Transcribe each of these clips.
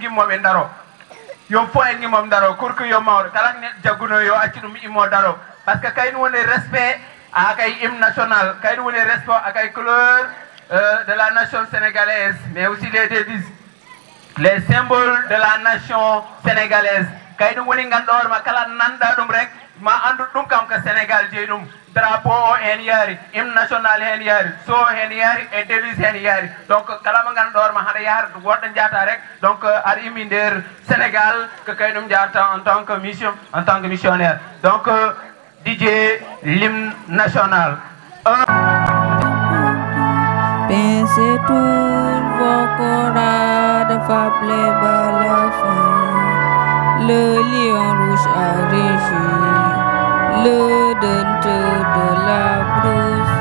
gimmoɓe daro yo fo e gimmom daro pour que yo mawɗo kala ne jagguno yo acci ɗum immo daro par ce que kayni woni respect akay hymne national kayni woni respect akay couleur de la nation sénégalaise mais aussi les devises les symboles de la nation sénégalaise kayni woni ganduɗo ma kala nanda ɗum rek ma andu ɗum kam ko Sénégal jeeyi ɗum drapeau o hen yaari hymne national hen yaari so hen yaari e devise hen yaari donc kala mo ganduɗo ma haɗa yaara woɗɗo jaata rek donc aɗa immi nder Sénégal ko kay ɗum jaata en tant que missionnaire donc DJ l'hymne national Pensez tous vos corps de fable balafon le lion rouge a régi le denteur de la brousse,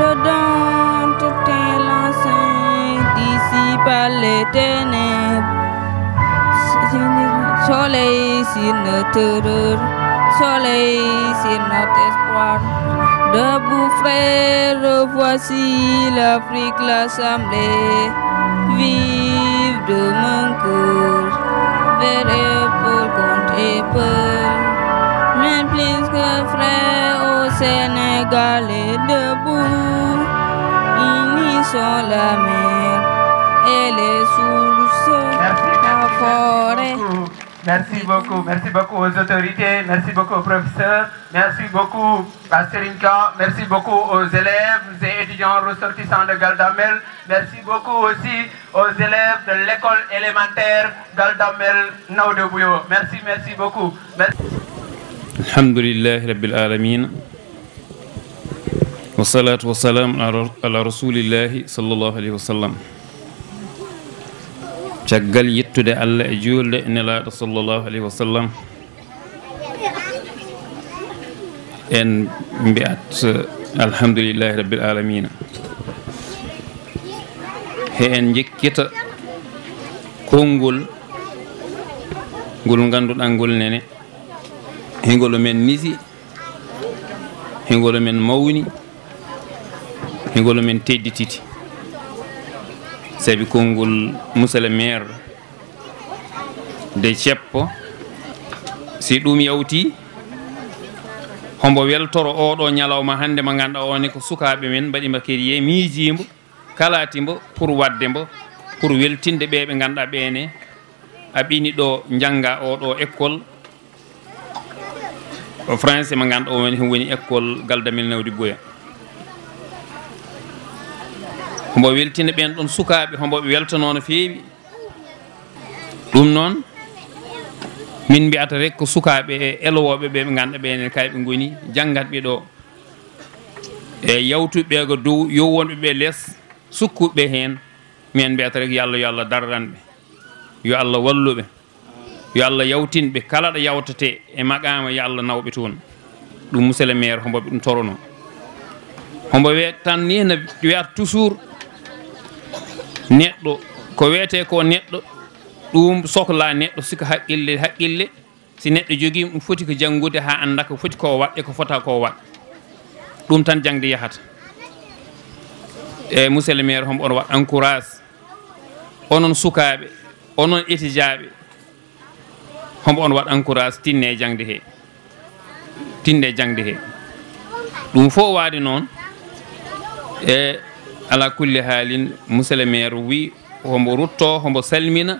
le dente tel l'enceinte dissipe les ténèbres. Soleil sur notre terreur, soleil sur notre espoir. Debout frères, voici l'Afrique l'assemblée. Vive de mon cœur, vers épaule contre épaule. Mais plus que frères au Sénégal est debout, unissons la mer et les sources à forêt. Merci beaucoup aux autorités, merci beaucoup aux professeurs, merci beaucoup à Serinka, merci beaucoup aux élèves et étudiants ressortissants de Galdamel, merci beaucoup aussi aux élèves de l'école élémentaire Galdamel Naudebouyo. Merci beaucoup. Merci. Alhamdulillah Rabbil Alamin wa salatu wa salam ala rasulillahi sallallahu alayhi wa sallam caggal yettude Allah e julde nelaɗo sallallahu alayhi wa sallam en mbi'at alhamdulillahi Rabbil Alamin he en jekkita konngol ngol ngannduɗaa ngol nene hingolo men nisi hingolo men mawni hingolo men teddititi sabi konngol monsieur le maire de Ceppo si ɗum yawti hombo weltoro oɗo ñalawma hannde mo ganduɗa one ko sukaɓe men mbaɗima kérier miijimbo kalatimbo pour wadde mbo pour weltinde ɓe ganduɗa ɓene a ɓini ɗo jangga oɗo école o français mo ganduɗa o woni école Galdamel Naudibouya hombo weltina ɓen ɗon sukaɓe homboɓe weltano no feewi ɗum noon min mbiyata rek ko sukaɓe e elowoɓe ɓe ganduɗa ɓene kayɓe goni janggatɓe ɗo e yawtuɓe ko dow yo wonɓe ɓe less sukkuɓe hen min mbiyata rek yo Allah darranɓe yo Allah walluɓe yo Allah yawtinɓe kala ɗo yawtate e maqama yo Allah nawɓe toon ɗum monsieur le maire homboɓe ɗum torono hombo wiya tan ni no wiyata toujours neɗɗo ko wiyete ko neɗɗo ɗum sohla neɗɗo sika haqqille si neɗɗo jogui ɗum foti ko janggude ha anda ko foti ko waɗe ko fota ko waɗ ɗum tan jangde yahata e monsieur le maire hombo on waɗa encourage onon sukaɓe onon étudiaɓe hombo on waɗa encourage tinne jangde he ɗum fo waade noon e ala kulli haalin monsieur le maire wi hombo rutto hombo salmina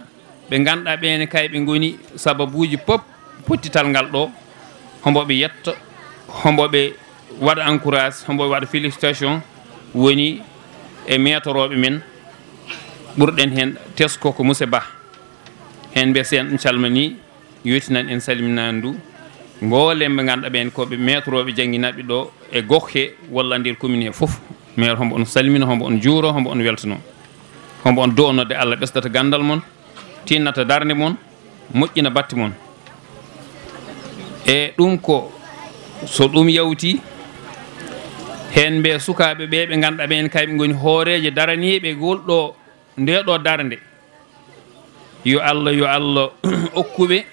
ɓe ganduɗa ɓene kayɓe goni sababuji pop pottital ngal ɗo homboɓe yetta homboɓe waɗa encourage homboɓe waɗa félicitation woni e metoroɓe men ɓurɗen hen tesko ko monsieur Ba hen mbiya sen ɗum calmani yettinan en salminani ndu mboolem ɓe ganduɗa ɓen koɓe metoroɓe jangguinaɓe ɗo e gokke walla nder commune he foof maire hombo on salmina hombo on juuro hombo on weltano hombo on donode Allah ɓesdata gandal mon tinnata darde mon moƴƴina batte mon e ɗum ko so ɗum yawti hen ɓe sukaɓe ɓe ganduɗa ɓen kayɓe goni hooreje daraniɓe golɗo ndeɗo darde yo Allah okkuɓe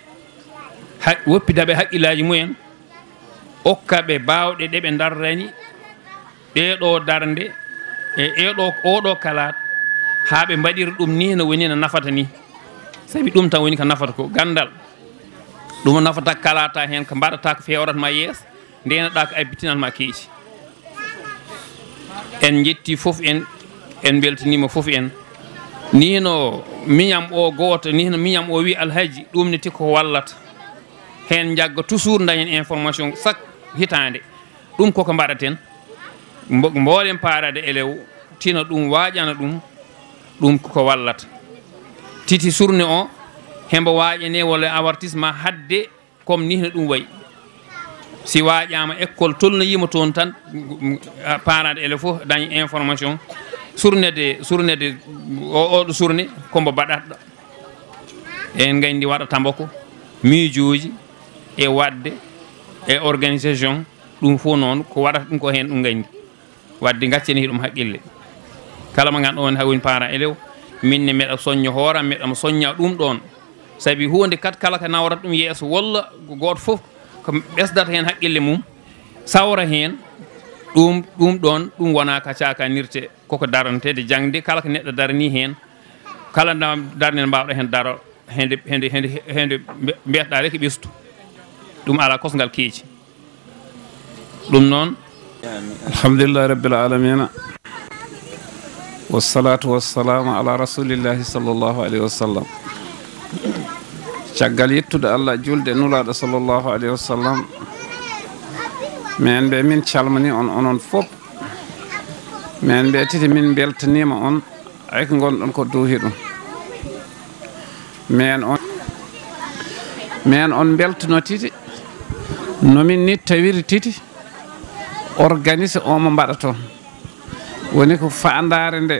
woppidaɓe haqqillaji mumen okkaɓe bawɗe ɗeɓe darrani ɗeɗo darde e oɗo kalat ha ɓe mbaɗira ɗum ni no woni no nafata ni sabi ɗum tan woni ko nafata ko gandal ɗum nafata kalata hen ko mbaɗata ko fewratma yees ndenaɗa ko abbitinatma keeci en jetti fof en beltanima fof en ni no miñam o goto ni no miñam o wi alhaji ɗum ne tikko wallata hen jagga toujours dañen information chaque hitande ɗum koko mbaɗaten mboɗen parade élève tina ɗum waƴana ɗum koko wallata titi surne o hembo waƴane walla avertissement hadde comme ni no ɗum wayi si waƴama école tolnoyima toon tan parade élève fof dañi information surnede oɗo surne kombo baɗatɗo en gandi waɗata mboko miijoji e wadde e organisation ɗum fof noon ko waɗata ɗum ko hen ɗum gandi wadde gaccene ɗum haqqille kala mo ganduɗa on woni parent élève minne meɗa soñña hooram meɗama soñña ɗum ɗon saabi hunde kat kala ko nawrata ɗum yeeso walla goto foof ko ɓesdata hen haqqille mum sawra hen ɗum ɗon ɗum wona ka cakanirte koko darantede jangde kala ko neɗɗo darani hen kala darnel mbawɗa hen daro hende mbiyatɗa rek ɓestu ɗum ala kosgal keeci ɗum noon alhamdulillahi rabbil alamina wassalatu wassalamu ala rasulillahi sallllahu alayhi wa sallam caggal yettude allah julde nulaɗo sallllahu alayhi wa sallam min ɓe min calmini on onon fof min ɓe titi min beltanima on ay ko gonɗon ko duuhi ɗum min on beltano titi nomin ni tawiri titi organise omo mbaɗa toon woni ko fandare nde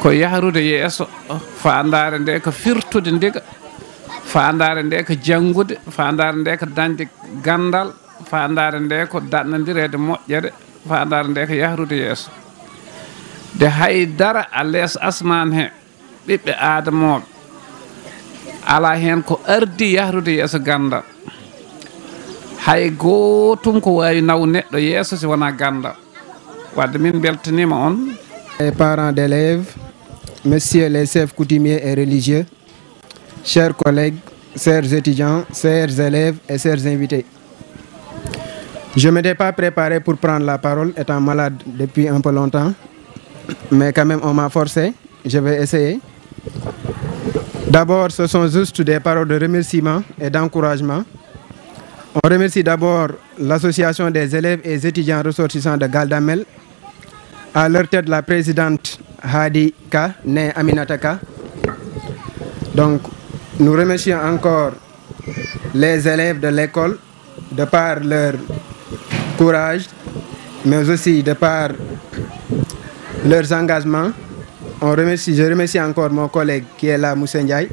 ko yahrude yeeso fandare nde ko firtude ndiga fandare nde ko janngude fandare nde ko dañde gandal fandare nde ko dannodirede moƴƴere fandare nde ko yahrude yeeso de haydara a lees asman he ɓiɓɓe adamoɓe ala hen ko ardi yahrude yeeso gandal hay gotum ko wawi naw neɗɗo yeeso si wona gandal wadde min beltanima on. Les parents d'élèves, messieurs les chefs coutumiers et religieux, chers collègues, chers étudiants, chers élèves et chers invités. Je ne m'étais pas préparé pour prendre la parole, étant malade depuis un peu longtemps, mais quand même on m'a forcé, je vais essayer. D'abord, ce sont juste des paroles de remerciement et d'encouragement. On remercie d'abord l'association des élèves et étudiants ressortissants de Galdamel, à leur tête la présidente Hadi Ka, née Aminata Ka. Donc, nous remercions encore les élèves de l'école de par leur courage, mais aussi de par leurs engagements. Je remercie encore mon collègue qui est là, Moussa Ndiaye.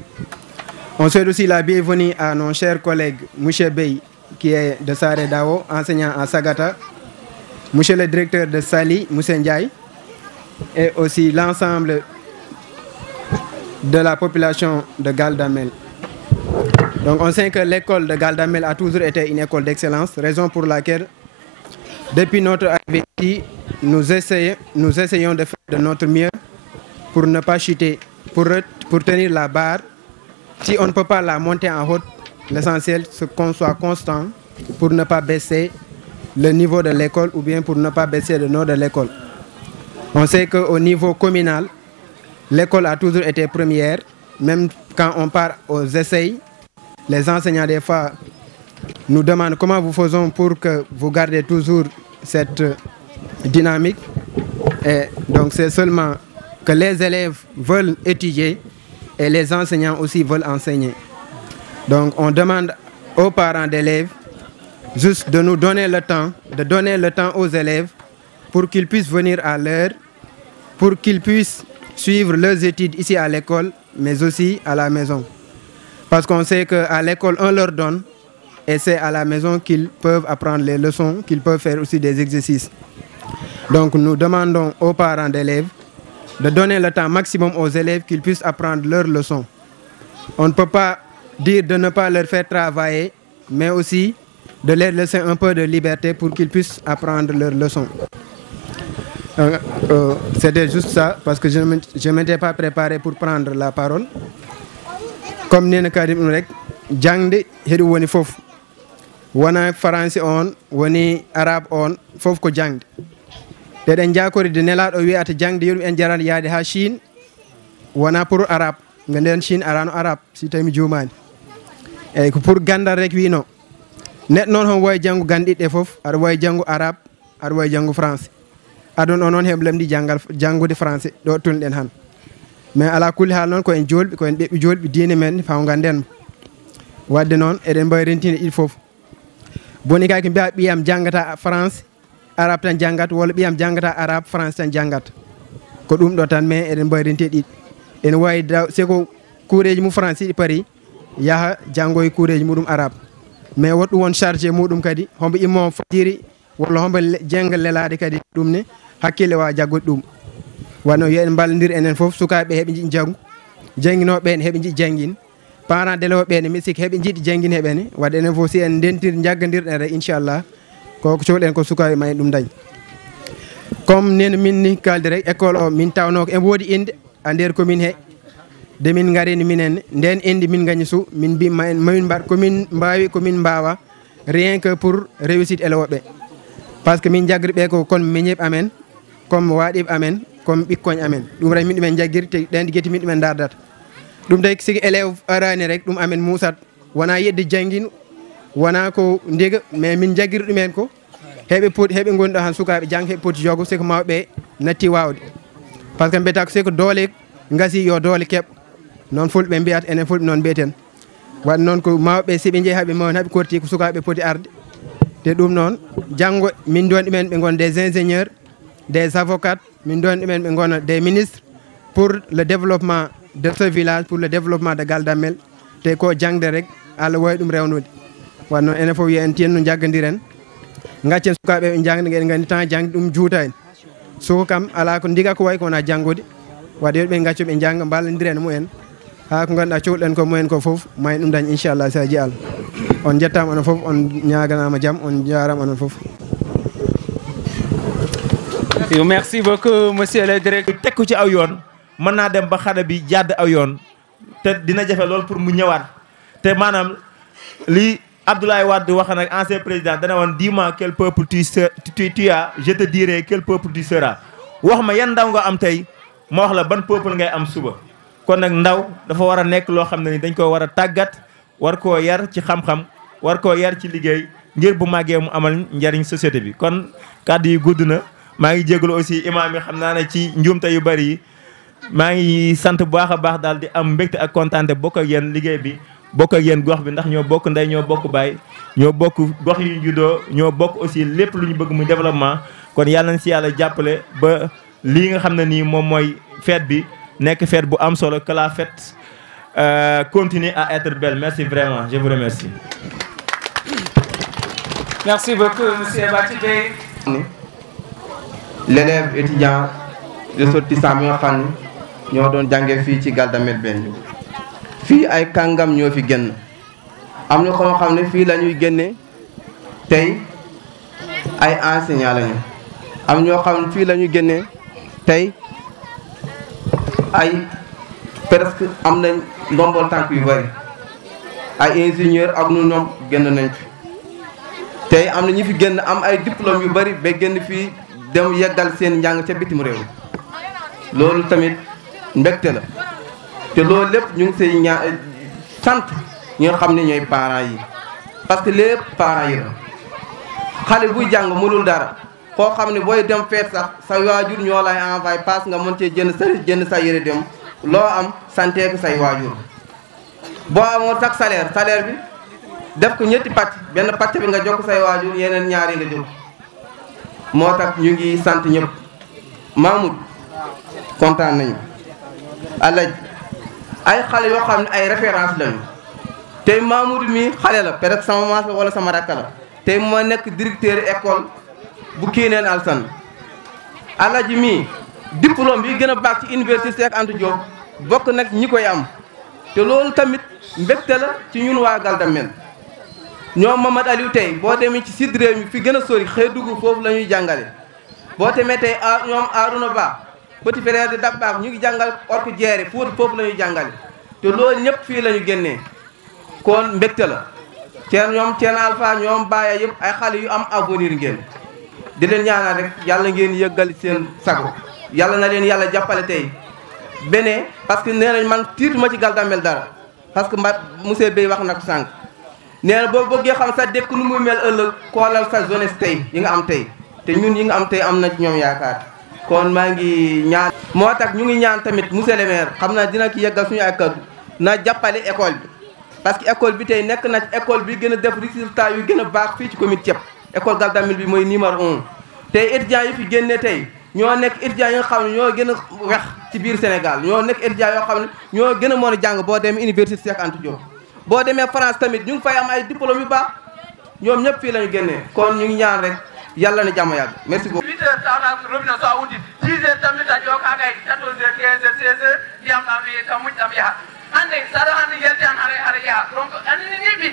On souhaite aussi la bienvenue à nos chers collègues Mouché Bey, qui est de Saré Dao, enseignant à Sagata, monsieur le directeur de Sali, Moussa Ndiaye, et aussi l'ensemble de la population de Galdamel. Donc on sait que l'école de Galdamel a toujours été une école d'excellence, raison pour laquelle, depuis notre arrivée ici, nous essayons de faire de notre mieux pour ne pas chuter, pour tenir la barre. Si on ne peut pas la monter en haute, l'essentiel, c'est qu'on soit constant pour ne pas baisser le niveau de l'école ou bien pour ne pas baisser le nom de l'école. On sait qu'au niveau communal, l'école a toujours été première. Même quand on part aux essais, les enseignants des fois nous demandent comment vous faisons pour que vous gardez toujours cette dynamique. Et donc c'est seulement que les élèves veulent étudier et les enseignants aussi veulent enseigner. Donc on demande aux parents d'élèves juste de nous donner le temps, de donner le temps aux élèves pour qu'ils puissent venir à l'heure, pour qu'ils puissent suivre leurs études ici à l'école, mais aussi à la maison. Parce qu'on sait qu'à l'école, on leur donne, et c'est à la maison qu'ils peuvent apprendre les leçons, qu'ils peuvent faire aussi des exercices. Donc nous demandons aux parents d'élèves de donner le temps maximum aux élèves qu'ils puissent apprendre leurs leçons. On ne peut pas dire de ne pas leur faire travailler, mais aussi de leur laisser un peu de liberté pour qu'ils puissent apprendre leurs leçons. C'était juste ça, parce que je ne m'étais pas préparé pour prendre la parole. comme nena kadi ɗum rek jangde heɗum woni fof wona français on woni arabe on fof ko jangde ɗeɗen jakoride nelaɗo wiyata jangde yeɗum en jaran yaade ha Chine wona pour arabe nga nden Chine arano arabe si tawi mi jumani eyyi ko pour gandal rek wino neɗɗo noon hon wawi janggo gandiɗɗe fof aɗa wawi janggo arabe aɗa wawi janggo français adon onon heɓe lemdi janggude français ɗo tulɗen han mais ala kulli haal noon koyen jolɓe koyen ɓeɓɓe jolɓe diine men faw ganden wadde noon eɗen mbawi rentinde ɗiɗi foof boni kaki mbiya ɓiyam janggata français arabe tan janggata walla ɓiyam janggata arabe français tan janggata ko ɗum ɗo tan mais eɗen mbawi rentide ɗiɗi ene wawi siko kuureji mum français ɗi paari yaaha janggoye kuureji muɗum arabe mais woɗɗum won chargé muɗum kadi hombo immo fotiri walla hombo jenggal lelade kadi ɗum ne hakkille wawa jaggude ɗum wanno yo en ballodir enen foof sukaɓe heɓe jiɗi janggu jangguinoɓe heɓe jiɗi janggin parents d'élèves ɓene mi sikki heɓe jiɗi janggin heɓene wadde enen foof si en ndentir jaggadirɗen rek inchallah koko cohlen ko sukaɓe ma en ɗum dañ comme nene min ni kalde rek école o min tawnoko en woodi inde a nder commune he de min garini minen nden inde min gañi su min mbima en mamin mbaɗ komin mbawi komin mbawa rien que pour réussite élèves ɓe par ce que min jaggiri ɓe ko kon miñeɓe amen comme waɗiɓe amen comme ɓikkoñ amen ɗum rek min ɗumen jagguiri te ɗen guetti min ɗumen dardata ɗum tawi sigi élève arani rek ɗum amen musat wona yedde jangguino wona ko ndiga mais min jagguiri ɗumen ko heɓe poti heɓe gonɗo han sukaɓe jang heɓe poti jogo siko mawɓe natti wawde par ce que mbiyata ko siko doole gasi yo doole keɓ noon fulɓe mbiyata enen fulɓe noon mbiyeten wadde noon ko mawɓe siɓe jeeyi haɓe mawni haɓe korti ko sukaɓe poti arde te ɗum noon janggo min don ɗumen ɓe gona des ingénieurs des avocats min don ɗumen ɓe gona des ministres pour le développement de ce village pour le développement de Galdamel te ko jangde rek Allah wawi ɗum rewnude wadde noon enen foof yo en tinno jaggodiren gaccen sukaɓe ɓe jangde eɗen gandi temps jangde ɗum juutani suko kam ala ko ndiga ko way ko wona janggude wadde yoɓe gacco ɓe jangga ballodiren mumen ha ko ganduɗa cohluɗen ko mumen ko foof ma en ɗum dañ inchallah sa ji Allah on jettama onon foof on ñaganama jaam on jarama onon foof. Merci beaucoup monsieur le directeur. teg ko ci aw yoon mën naa dem ba xale bi jàdd aw yoon te dina jafe lool pour mu ñëwaat te maanaam li Abdoulaye Wade wax nag ancien président dana woon dis-moi quel peuple tu as je te dirai quel peuple tu seras wax ma yan ndaw nga am tey ma wax la ban peuple ngay am suba kon nag ndaw dafa war a nekk loo xam ne ni dañ ko war a tàggat war koo yar ci xam-xam war koo yar ci liggéey ngir bu màggee mu amal njariñ société bi kon kàddu yi gudd na maa ngi jégalu aussi imam yi xam naa ne ci njuumte yu bari yi maa ngi sant bu baax a baax daal di am mbégte ak kontaante bokk ak yéen liggéey bi bokk ak yéen gox bi ndax ñoo bokk ndey ñoo bokk baay ñoo bokk gox yu juddoo ñoo bokk aussi lépp lu ñu bëgg muy développement kon yàlla nañ si yàlla jàppale ba lii nga xam ne nii moom mooy fête bi nekk fête bu am solo que la fête continue à être belle merci vraiment je vous remercie. Merci beaucoup monsieur Bathité. L'élève étudiant ressortissant mi nga xam ne ñoo doon jàngee fii ci Galdamel benn fii ay kàngam ñoo fi génn am na ko xam ne fii la ñuy génne tey ay enseignants lañu am ñoo xam ne fii la ñuy génne tey ay presque am nañ ndombol tànk yu bari ay ingénieur ak nu ñoom génn nañ fi tey am na ñu fi génn am ay diplôme yu bari ba génn fii dem yeggal seen njàng ca bitim réew loolu tamit mbégte la te loolu lépp ñu ngi say sant ñi nga xam ne ñooy parents yi parce que lépp parents yi la xale buy jàng mënul dara koo xam ne booy dem feet sax sa waajur ñoo lay envoyé pass nga mën cee jënd sa yére dem loo am santé ko say waajur boo amoon sax salaire bi def ko ñetti pàcc benn pàcc bi nga jokk say waajur yeneen ñaari nga jokk moo tax ñu ngi sant ñëpp Mahmoud kontaan nañu Alaaji ay xale yoo xam ne ay référence lañu tey Mahmoud mi xale la peut-être sama maas la wala sama rakk la tey moo nekk directeur école bu Kiineen Alsan Alaaji mi diplôme bi gën a baax ci université Cheikh Anta Diop bokk nag ñi koy am te loolu tamit mbégte la ci ñun waa Galdamel ñoom Mamadou Aliou tey boo demee ci sud réew mi fi gën a sori xëy dugg foofu la ñuy jàngale boo demee tey ñoom Arouna Ba petit frère de Dabbaax ñu ngi jàngal ork jeere foofu la ñuy jàngale te loolu ñëpp fii la ñu génnee kon mbégte la ñoom Alpha ñoom Baye yëpp ay xale yu am avenir ngeen di leen ñaanal rek yàlla ngeen yëggal seen sago yàlla na leen yàlla jàppale tey beneen parce que nee nañ man tiituma ci Galdamel dara parce que monsieur Bey wax na ko sànq nee na boo bëggee xam sa dëkk nu muy mel ëllëg xoolal sa jeunesse tey yi nga am tey te ñun yi nga am tey am na ci ñoom yaakaar kon maa ngi ñaan moo tax ñu ngi ñaan tamit monsieur le maire xam naa dina ki yeggal suñu ay kàddu na jàppale école bi parce que école bi tey nekk na ci école bi gën a def résultat yu gën a baax fii ci commune Thiep école Galdamel bi mooy numéro 1 tey étudiants yi fi génne tey ñoo nekk étudiants yi nga xam ne ñoo gën a wex ci biir Sénégal ñoo nekk étudiants yoo xam ne ñoo gën a mën a jàng boo demee université Cheikh Anta Diop boo demee France tamit ñu ngi fay am ay diplôme yu baax ñoom ñëpp fii la ñu génnee kon ñu ngi ñaan rek yàlla na jàmm yàgg merci beaucoup 8 heures tawna robinet so a uddi 10 heures tamit a ƴooka kay 14 heures 15 heures 16 heures ndiyam ɗam wi kam muƴɗam yaha hannde saɗa hannde yalti an haɗa yaha donc andini yimɓe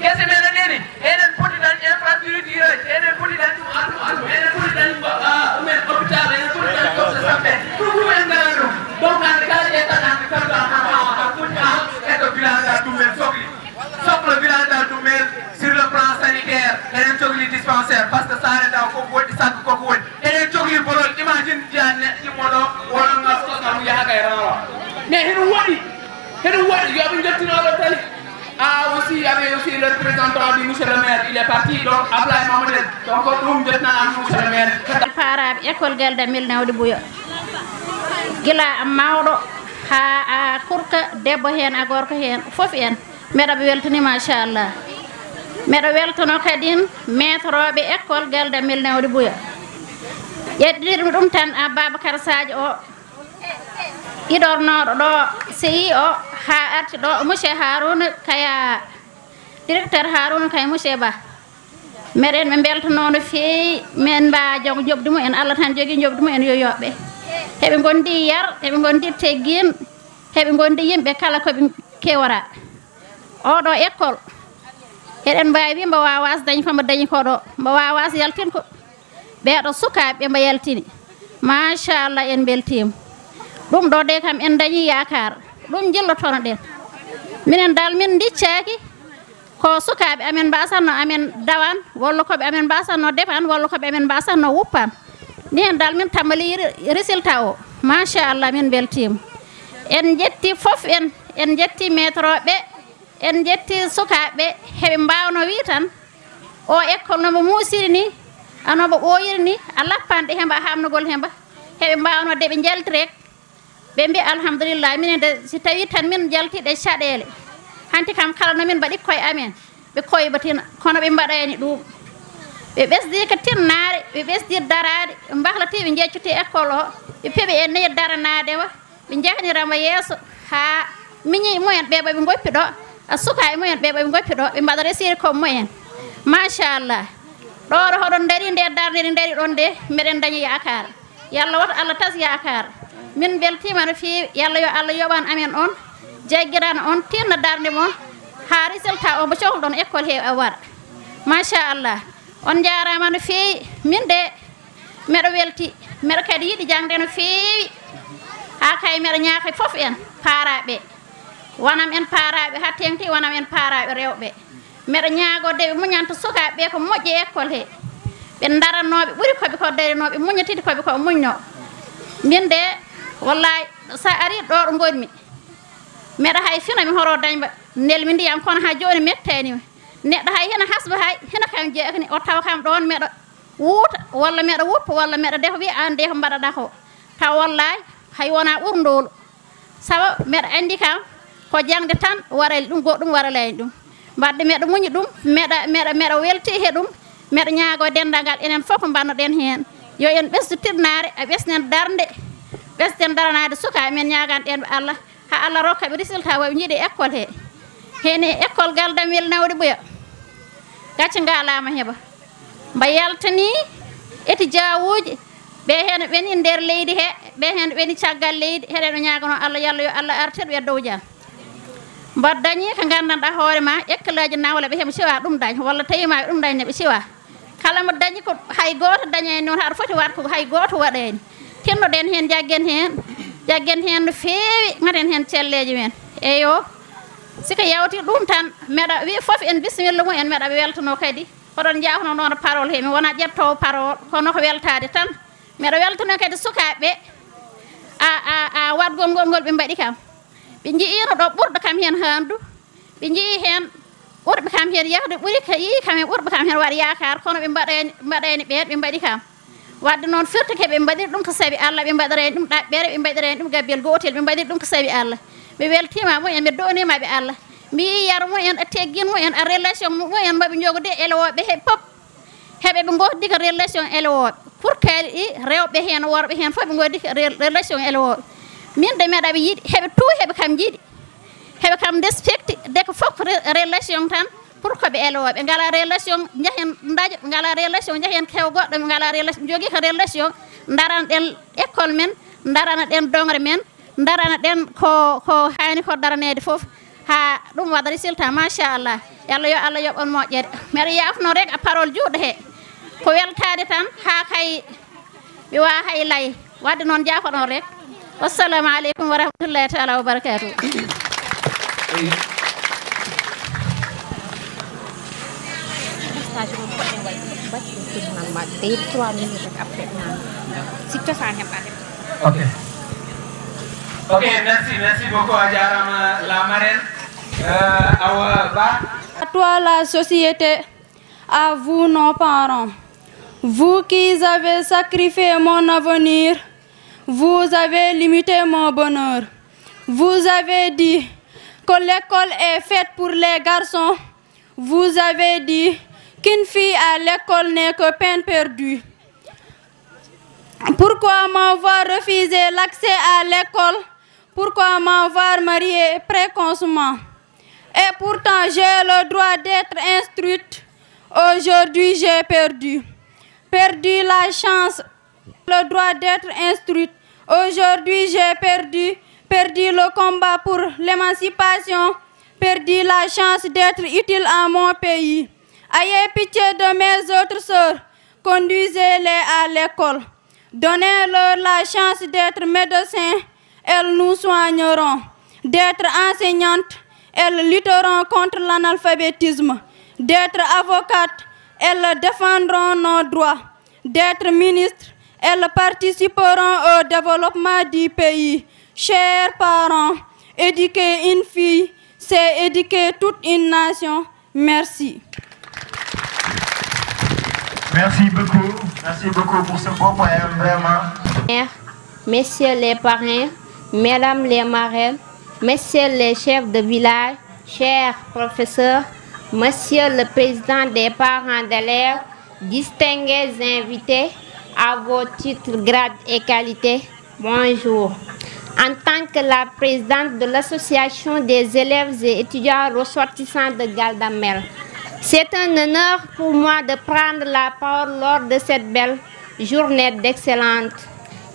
gese meɗen ɗeni eɗen potiɗan infrastructure aji eɗen potiɗan ɗum allu eɗen potiɗan ɗumen hôpital eɗen potiɗan poste santé ɗum ɗum en ngara ɗum donc hannde kala ƴettan hannde kamɗo fuɗɗa eto village a ɗumen sohla village a ɗumen sur le plan sanitaire eɗen cohli dispensaire par ce que sare daw koko woɗɗi saggo koko woɗɗi eɗen cohli bolol imagine jiyan neɗɗo immoɗo wonongal sosam yaha kay rawa mais heɗum woɗɗi yoɓe jettinoɓe tali aussi il y avait aussi le représentant du monsieur le maire il est parti donc Ablaye Mamadou donc ɗum jettanam monsieur le maire faraɓe école Galdamel Nawde Bouya gila mawɗo ha kurka debbo hen a gorko hen foof en mbeɗa weltani machallah mbeɗa weltano kadi maître-oɓe école Galdamel Nawde Bouya ƴettiɗirmi ɗum tan a Babacar Sadio o iɗornoɗo ɗo CI o ha arti ɗo monsieur Harouna Kaya directeur Harouna Kaya monsieur Ba meɗen ɓe beltano no feewi min mba jobdi mumen Allah tan jogui jobdi mumen yo yoɓɓe heɓe gondi yar heɓe gondi teggin heɓe gondi yimɓe kala koɓe kewora oɗo école eɗen mbawi mbo wawas dañi komo dañi koɗo mbo wawas yaltin ko ɓeɗo sukaɓe mbo yaltini machallah en beltima ɗum ɗo de kam en dañi yakar ɗum jillotono ɗen minen dal min diccaki ko sukaɓe amen mbasanno amen dawan walla koɓe amen mbasanno defan walla koɓe amen mbasanno wuppan ni hen dal min tambali résultat o machallah min beltima en jetti foof en jetti maître-oɓe en jetti sukaɓe heɓe mbawno wi tan o école nomo muusiri ni anoɓe ɓoyiri ni a lappanɗe hemba hamnugol hemba heɓe mbawno de ɓe jaltirek ɓe mbi alhamdulillah minen de si tawi tan min jaltiɗe caɗele hanti kam kala no min mbaɗi koye amen ɓe koybatina kono ɓe mbaɗani ɗum ɓe ɓesdi ko tinnare ɓe ɓesdi darade ɓe mbahlati ɓe jeccuti école o ɓe peeɓi e nayi daranadewa ɓe jahniramo yeeso ha miñi mumen ɓe ɓoɓe goppi ɗo a sukaɓe mumen ɓe ɓoɓe goppi ɗo ɓe mbaɗa resiri comme mumen machallah ɗoɗo hoɗon daari nde darde nde daari ɗon de mbeɗen dañi yakar yallah woto Allah tas yakar min beltima no feewi yallah yo Allah yoɓan amen on jaggirana on tinna darde moon ha résultat o mo cohluɗon école he a waɗa machallah on jarama no feewi min de mbeɗa welti mbeɗa kadi yiiɗi jangde no feewi ha kay mbeɗa ñaaka foof en paaraɓe wonam en paaraɓe ha tengti wonam en paaraɓe rewɓe mbeɗa ñagode ɓe muñanta sukaɓe ko moƴƴi école he ɓe darannoɓe ɓuuri koɓe ko darinoɓe muñatide koɓe ko muñno min de wallahi sa ari ɗo ɗo gonmi meɗa hay fina mi horo dañba nelmi ndiyam kono ha joni mettanima neɗɗo hay hena hasba hay hena kam jeekni o taw kam ɗon meɗa wuuta walla meɗa wuppa walla meɗa defa wi an de ko mbaɗaɗa ko taw wallahi hay wona ɓurdolu sabu meɗa andi kam ko jangde tan warali ɗum goɗɗum waralani ɗum mbadde meɗa muñi ɗum meɗa welti he ɗum meɗa ñaago dendagal enen fof ko mbannoɗen hen yo en ɓesdu tirnare a ɓesden darde ɓesden daranade sukaɓe men ñaganɗen Allah ha Allah rokkaɓe résultat waɓe jiiɗi école he hene école Galdamel Nawde Bouya gacce ngalama heeɓa mba yaltani étudiant uji ɓe hen ɓeni nder leydi he ɓe hen ɓeni caggal leydi heɗeno ñagano Allah yallah yo Allah artirɓe e dow jam mba dañi ko gandanɗa hoorema école nawle ɓe heɓe siwa ɗum dañ walla tawima ɗum dañ neɓe siwa kala mo dañi ko hay goto dañani noon haɗa foti wat ko hay goto waɗani tinnoɗen hen jaggen hen no feewi gaten hen celleji men eyo sika yawti ɗum tan meɗa wi fof en bisimilla mum en meɗa weltano kadi hoɗon jafno noon parole he mi wona ƴettowo parole kono ko weltade tan meɗa weltano kadi sukaɓeɓe a waɗgol ngol ɓe mbaɗi kam ɓe jiino ɗo ɓurɗo kam hen handu ɓe jii hen ɓurɓe kam hen yahde ɓuuri ka yii kam en ɓurɓe kam hen waɗa yakar kono ɓe mbaɗani ɓen ɓe mbaɗi kam wadde noon firtike ɓe mbaɗiri ɗum ko saabi Allah ɓe mbaɗirani ɗum ɗaɓɓere ɓe mbaɗirani ɗum gabbel gotel ɓe mbaɗiri ɗum ko saabi Allah ɓe weltima mumen ɓe donimaɓe Allah mi yi yar mumen a teggin mumen a relation mumen maɓe jogode élewoɓe he pop heɓe ɓe goddi ko relation élewoɓe pour kali rewɓe hen worɓe hen fof ɓe goddi ko relation élewoɓe min de meɗaɓe yiiɗi heɓe tout heɓe kam jiiɗi heɓe kam respecti deko fof relation tan pour ko ɓe élewoɓe ɓe ngala relation jahen daƴo ɓe ngala relation jahen kew goɗɗo ɓe ngala relation jogui ko relation darana ɗen école men darana ɗen dongre men darana ɗen ko hani ko daranede foof ha ɗum waɗa résultat machallah yallah yo Allah yoɓon moƴƴere mbeɗa yafno rek a parole juuɗo he ko weltade tan ha kay ɓe wa hay lay wadde noon jafoɗon rek wassalamu aleykum wa rahmatullahi taala wa barakatuh. Ok, merci beaucoup à la marraine. À toi la société, à vous nos parents, vous qui avez sacrifié mon avenir, vous avez limité mon bonheur. Vous avez dit que l'école est faite pour les garçons. Vous avez dit qu'une fille à l'école n'est que peine perdue. Pourquoi m'avoir refusé l'accès à l'école? Pourquoi m'avoir mariée précocement? Et pourtant j'ai le droit d'être instruite. Aujourd'hui j'ai perdu la chance, le droit d'être instruite. Aujourd'hui j'ai perdu le combat pour l'émancipation, perdu la chance d'être utile à mon pays. Ayez pitié de mes autres sœurs, conduisez-les à l'école. Donnez-leur la chance d'être médecins, elles nous soigneront. D'être enseignantes, elles lutteront contre l'analphabétisme. D'être avocates, elles défendront nos droits. D'être ministres, elles participeront au développement du pays. Chers parents, éduquer une fille, c'est éduquer toute une nation. Merci. Merci beaucoup pour ce beau poème, vraiment. Messieurs les parrains, mesdames les marraines, messieurs les chefs de village, chers professeurs, monsieur le président des parents d'élèves, distingués invités, à vos titres, grades et qualités, bonjour. En tant que la présidente de l'association des élèves et étudiants ressortissants de Galdamel, c'est un honneur pour moi de prendre la parole lors de cette belle journée d'excellence,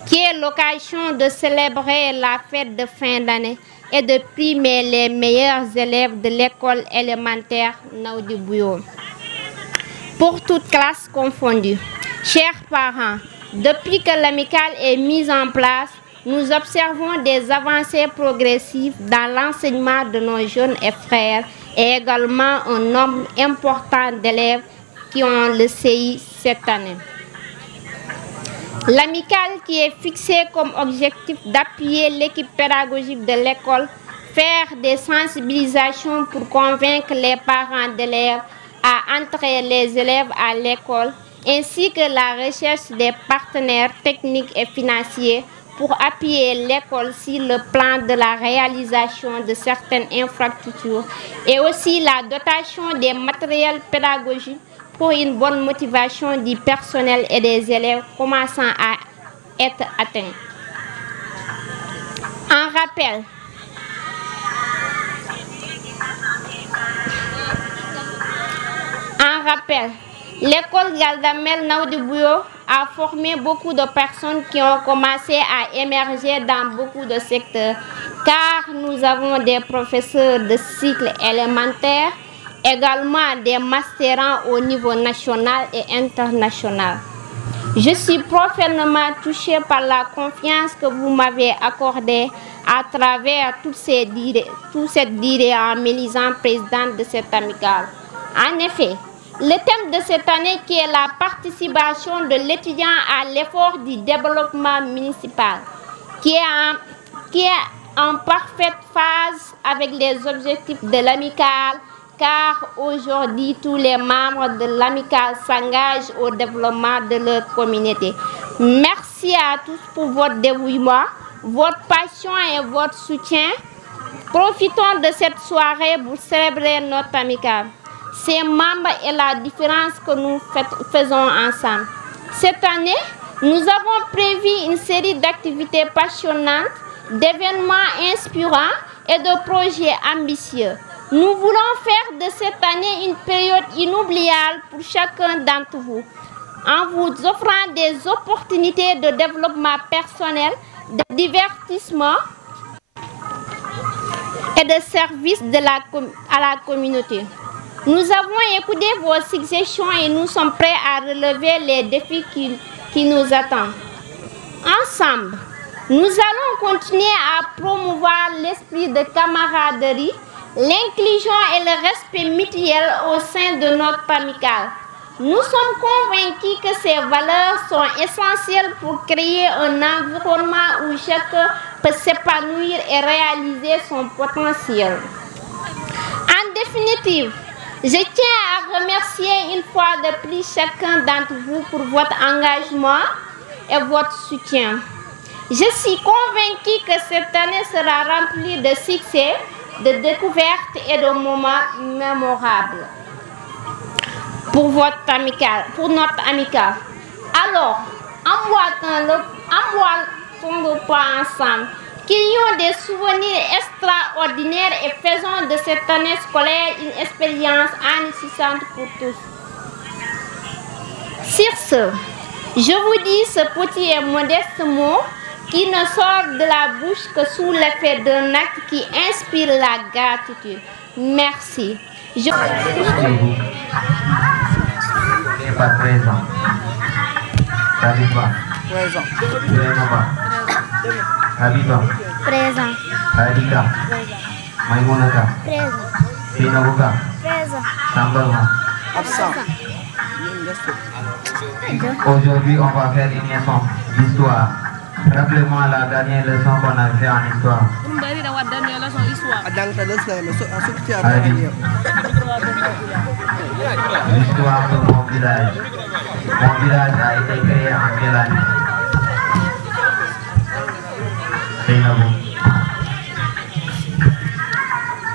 qui est l'occasion de célébrer la fête de fin d'année et de primer les meilleurs élèves de l'école élémentaire Naoudi Bouyo. Pour toutes classes confondues. Chers parents, depuis que l'amicale est mise en place, nous observons des avancées progressives dans l'enseignement de nos jeunes et frères et également un nombre important d'élèves qui ont le CI cette année. L'amicale qui est fixée comme objectif d'appuyer l'équipe pédagogique de l'école, faire des sensibilisations pour convaincre les parents d'élèves à entrer les élèves à l'école, ainsi que la recherche des partenaires techniques et financiers pour appuyer l'école sur le plan de la réalisation de certaines infrastructures et aussi la dotation des matériels pédagogiques pour une bonne motivation du personnel et des élèves commençant à être atteints. En rappel, l'école Galdamel Naoudi Bouyo a formé beaucoup de personnes qui ont commencé à émerger dans beaucoup de secteurs, car nous avons des professeurs de cycle élémentaire, également des masterants au niveau national et international. Je suis profondément touchée par la confiance que vous m'avez accordée à travers toute cette durée en m'élisant présidente de cette amicale. En effet, le thème de cette année qui est la participation de l'étudiant à l'effort du développement municipal, qui est en parfaite phase avec les objectifs de l'amicale, car aujourd'hui, tous les membres de l'amicale s'engagent au développement de leur communauté. Merci à tous pour votre dévouement, votre passion et votre soutien. Profitons de cette soirée pour célébrer notre amicale, ses membres et la différence que nous faisons ensemble. Cette année, nous avons prévu une série d'activités passionnantes, d'événements inspirants et de projets ambitieux. Nous voulons faire de cette année une période inoubliable pour chacun d'entre vous, en vous offrant des opportunités de développement personnel, de divertissement et de service à la communauté. Nous avons écouté vos suggestions et nous sommes prêts à relever les défis qui nous attendent. Ensemble, nous allons continuer à promouvoir l'esprit de camaraderie, l'inclusion et le respect mutuel au sein de notre amicale. Nous sommes convaincus que ces valeurs sont essentielles pour créer un environnement où chacun peut s'épanouir et réaliser son potentiel. En définitive, je tiens à remercier une fois de plus chacun d'entre vous pour votre engagement et votre soutien. Je suis convaincue que cette année sera remplie de succès, de découvertes et de moments mémorables pour notre amicale. Alors, envoyons le pas ensemble, qu'il y ait des souvenirs extraordinaires et faisons de cette année scolaire une expérience enrichissante pour tous. Sur ce, je vous dis ce petit et modeste mot qui ne sort de la bouche que sous l'effet d'un acte qui inspire la gratitude. Merci. Je... Pas présent. Habiba. Présent. Habiba. Présent. Hadika. Maimunaka. Présent. Pinabuka. Présent. Sambalma. Absent. Aujourd'hui, on va faire une leçon d'histoire. Rappelez-moi la dernière leçon qu'on a fait en histoire. L'histoire de mon village. Mon village a été créé en quelle année?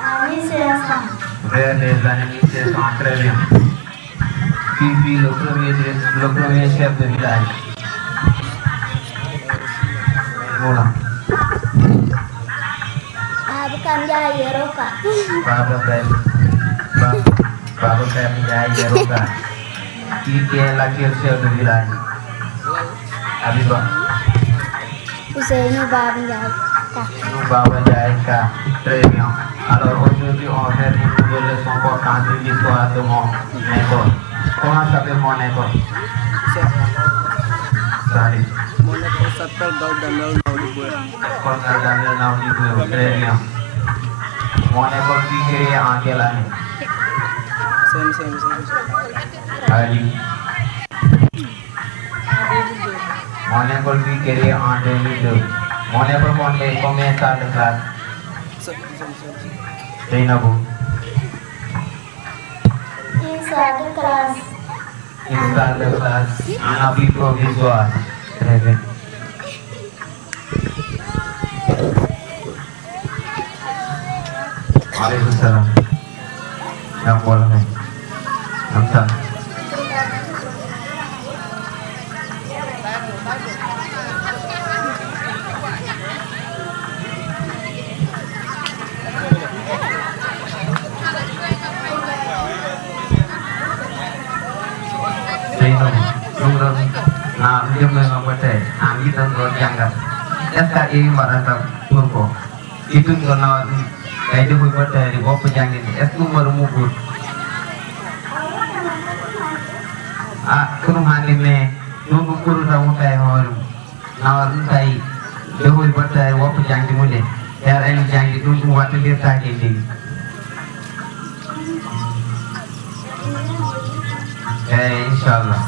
En 1500. Vers les années 1500, très bien. Qui fut le premier chef de village? Voilà. Baba Ndiaye Yeroga. Qui est l'actuel chef de village? Habiba. Ousseynou Baba Ndiaye. Baba Ndiaye Ka. Très bien. Alors aujourd'hui, on va faire une nouvelle leçon portant sur l'histoire de mon école. Comment s'appelle mon école? Salut. Mon école s'appelle Galdamel Naouliboué. École Galdamel Naouliboué. Très bien. Mon école fut créée en quelle année? Ali. Mon école fut créée en 2002. Mon école comptait combien de salles de classe? Zainabou. Une salle de classe. Une salle de classe. Un abri provisoire. Très bien. Alaikum salam. Yang boleh. Namsan. Jom dengan betul, kita nggak janggal. SKI merasa turko. Itu nggak nawan. Kayak itu betul di bawah penjangin. SKI merumubur. Kurung hani ne ɗum ɗum ɓuruta wonta e hoore mum nawa ɗum tawi dehoy batta e woppa jangde mum nde heer ene jangi ɗum ɗum wattodirtake e ndegi eyyi inchallah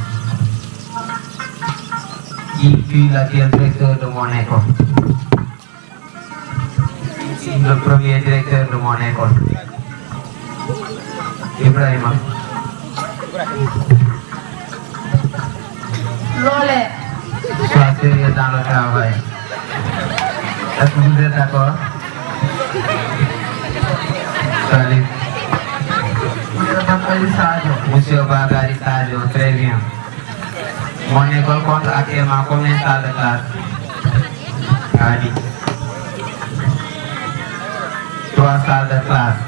qui fut l'actuel directeur de mon école le premier directeur de mon école Ibrahima Lolé. Sois sérieux dans le travail. Est-ce que vous êtes d'accord? Salut. Monsieur Bakary Sadio, très bien. Mon école compte actuellement combien de salles de classe? Adi. 3 salles de classe.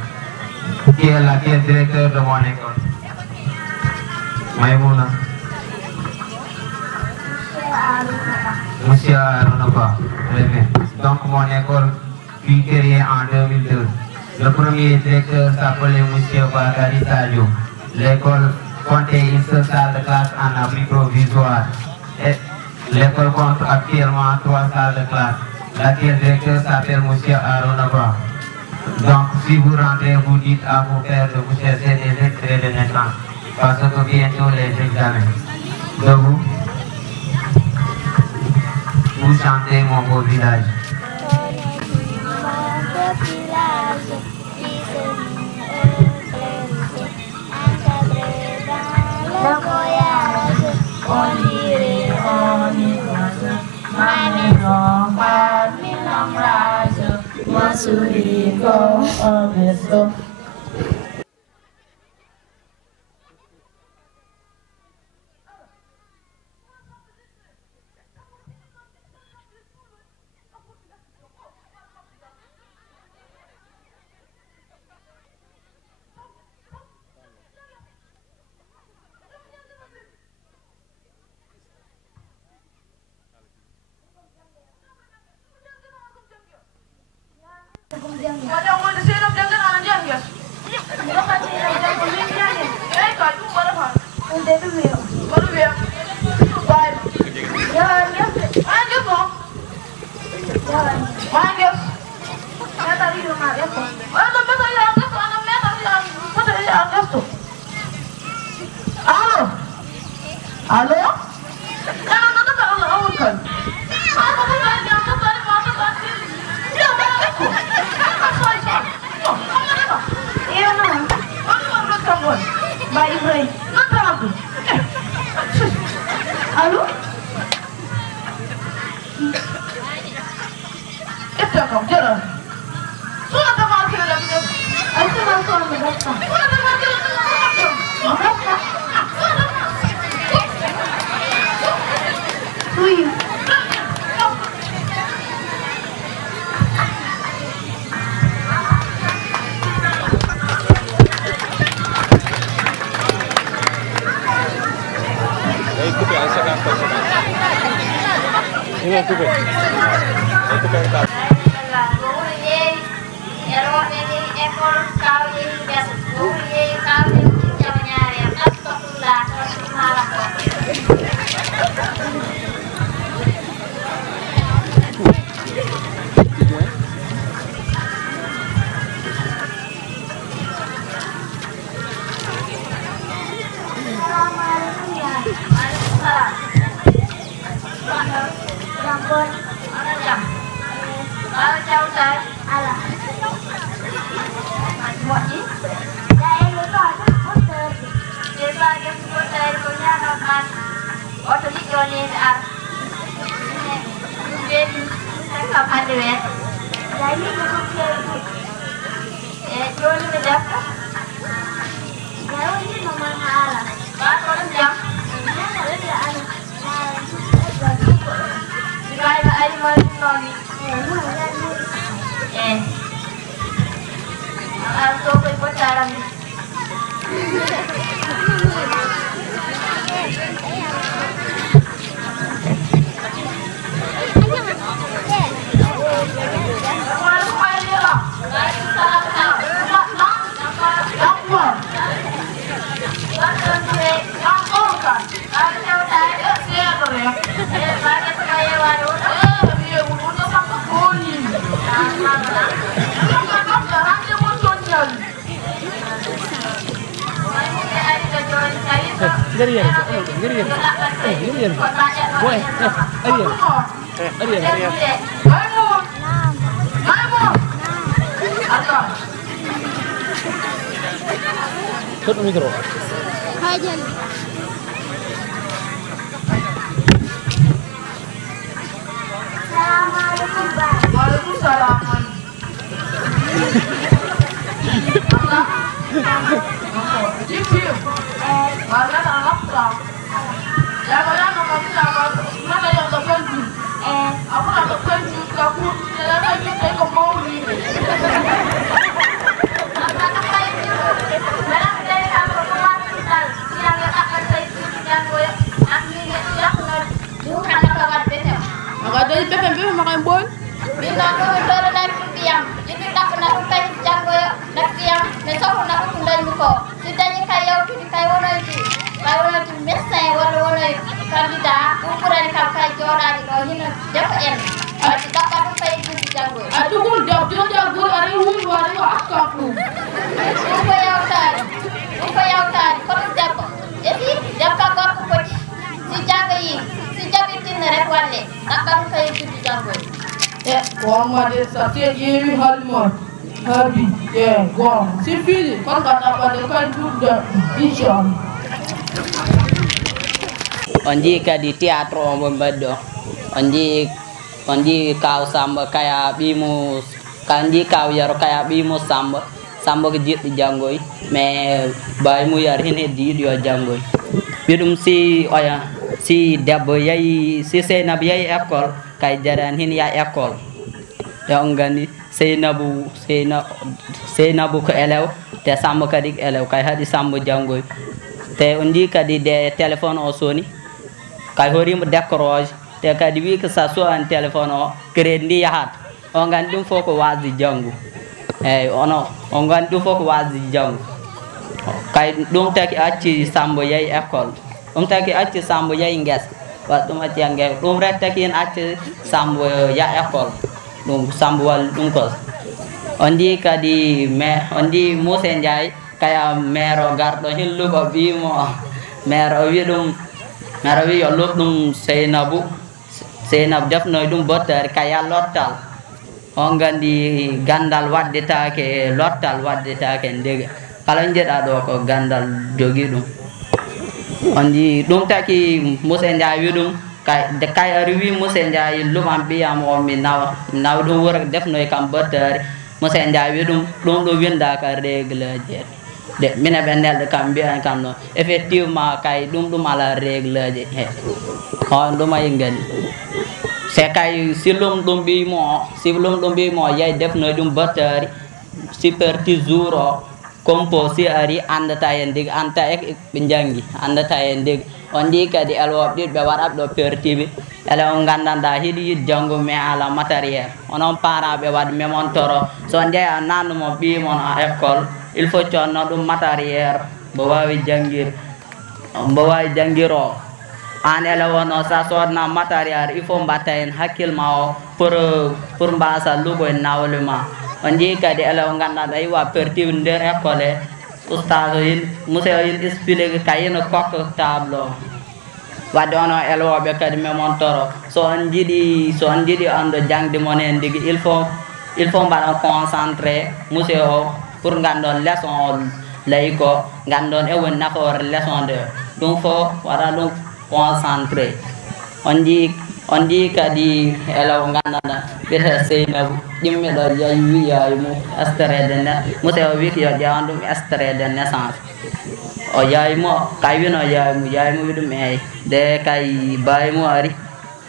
Qui est l'actuel directeur de mon école? Maïmouna. Monsieur Arounaba, très bien. Donc mon école fut créée en 2002. Le premier directeur s'appelait Monsieur Bakary Sadio. L'école comptait une seule salle de classe en abri provisoire. L'école compte actuellement 3 salles de classe. L'actuel directeur s'appelle Monsieur Arounaba. Donc si vous rentrez, vous dites à vos pères de vous chercher des extraits de naissance. Parce que bientôt les examens. Debout. Vous chantez mon beau village. Tutup mikro. Hajan. Assalamualaikum, Pak. Waalaikumsalam. Onji di teatro membado, onji kau samba kayak bimu, kanji kau yaro kayak bimu samba kejit di janggoi, me baimu yar ini di dia janggoi. Bidum si dabo yai si nabi yai ekol kai jaran ini ya ekol. Ya onggani nabu ke elew te samba kadik elew kai hadi samba janggoi. Te onji kadi de telepon osoni. Kai hori mo décroche te kadi wi ko sa so an téléphone o crédit yahat on gan dum foko wazi jangu ono on gan dum foko wazi jangu kay dum taki acci sambo yai école taki acci sambo yai nges wa dum acci nges dum rek taki en acci sambo ya école dum sambo wal dum ko ondi kadi ondi Mose Ndiaye kaya mero gardo hillu ko bimo mero wi dum Marawi yo lop dum Seinab def noy dum botter kaya lottal on gandi gandal wadde take lottal wadde take ndege kala jeeda do ko gandal jogi dum andi dum taki Mose Ndiaye wi dum kay ari Mose Ndiaye lum am biyam o mi naw dum wor def noy kam botter Mose Ndiaye wi dum do winda ka règle jet de mina benel de kam bian kam no effectivement kay dum ala règle je on dum ay ngani se kay silum dum bi mo yay def no dum batari super toujours compo si ari andata yendig anta ek binjangi andata yendig on di kadi alwob dit be warab do pertibi ala on gandanda hidi jango me ala matériel onon para be wad memontoro so ndey nanu mo bi mon école il faut conno dum matériel bo wawi jangiro an ela wono sa sodna matériel il faut mbatta en hakkil ma pour mbasa lugo en nawluma on di kadi ela on ganda day wa perti nder école ustazo yin museo yin explique kayino kok tableau wadono elo be kadi memontoro so on jidi ando jangde monen digi il faut mbara concentré museo pour gandon leçon lay ko gandon e won nafor leçon de dum fo wara dum concentré on di kadi elo gandana beta Seinab dimme do yayi mu extrait de museo wi yo jawandum extrait de naissance o yayi mo kay wino yayi mu dum e de kay bay mo ari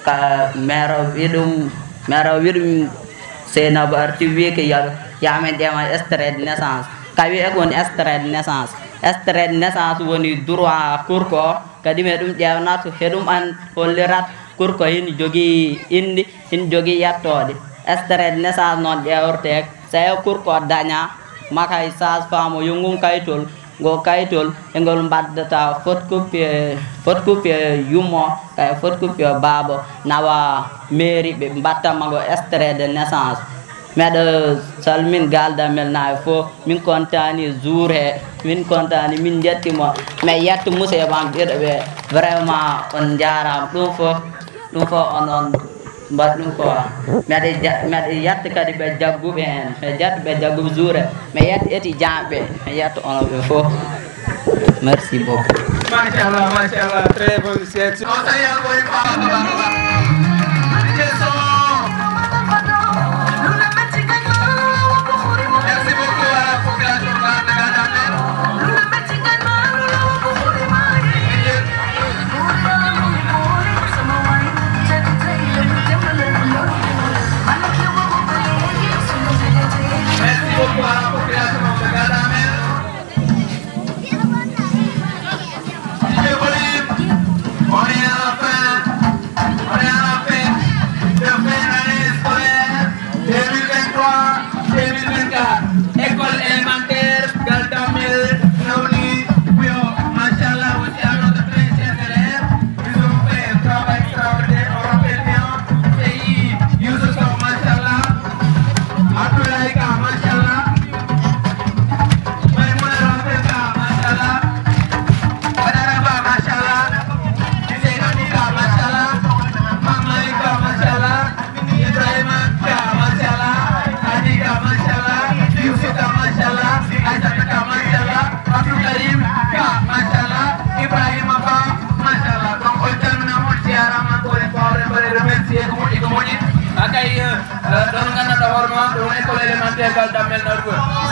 ka mero widum Seinab arti wi ke ya men dema extrait de naissance kay wi e gon extrait de naissance woni droit kurko kadi me dum jawna to hedum an hollirat kurko hin jogi indi hin jogi yattode extrait de naissance non jawrtek say kurko daña makay sas famo yungum kaytol go kaytol engol mbaddata photocopie yumo kay photocopie babo nawa mairie be mbatta mago extrait de naissance meɗo salmin galdamel naɓe fof min contani jour he min contani min jettimo mais yetto musidɓe am ɗiɗo ɓe vraiment on jarama ɗum fof onon mbaɗ ɗum ko meɗe yetta kadi ɓe jagguɓe hen ɓe jetta ɓe jagguɓe jour he mais yetta étudiant ɓe mi yetta onon ɓe fof merci beaucoup. Machallah, très bonne initiative.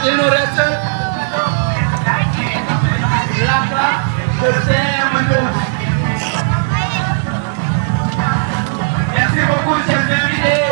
Il nous reste la classe de CM2. Merci beaucoup, chers invités.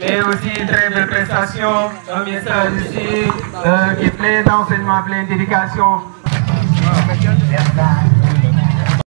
Et aussi une très belle prestation, un message ici qui plaît d'enseignement, plein d'éducation.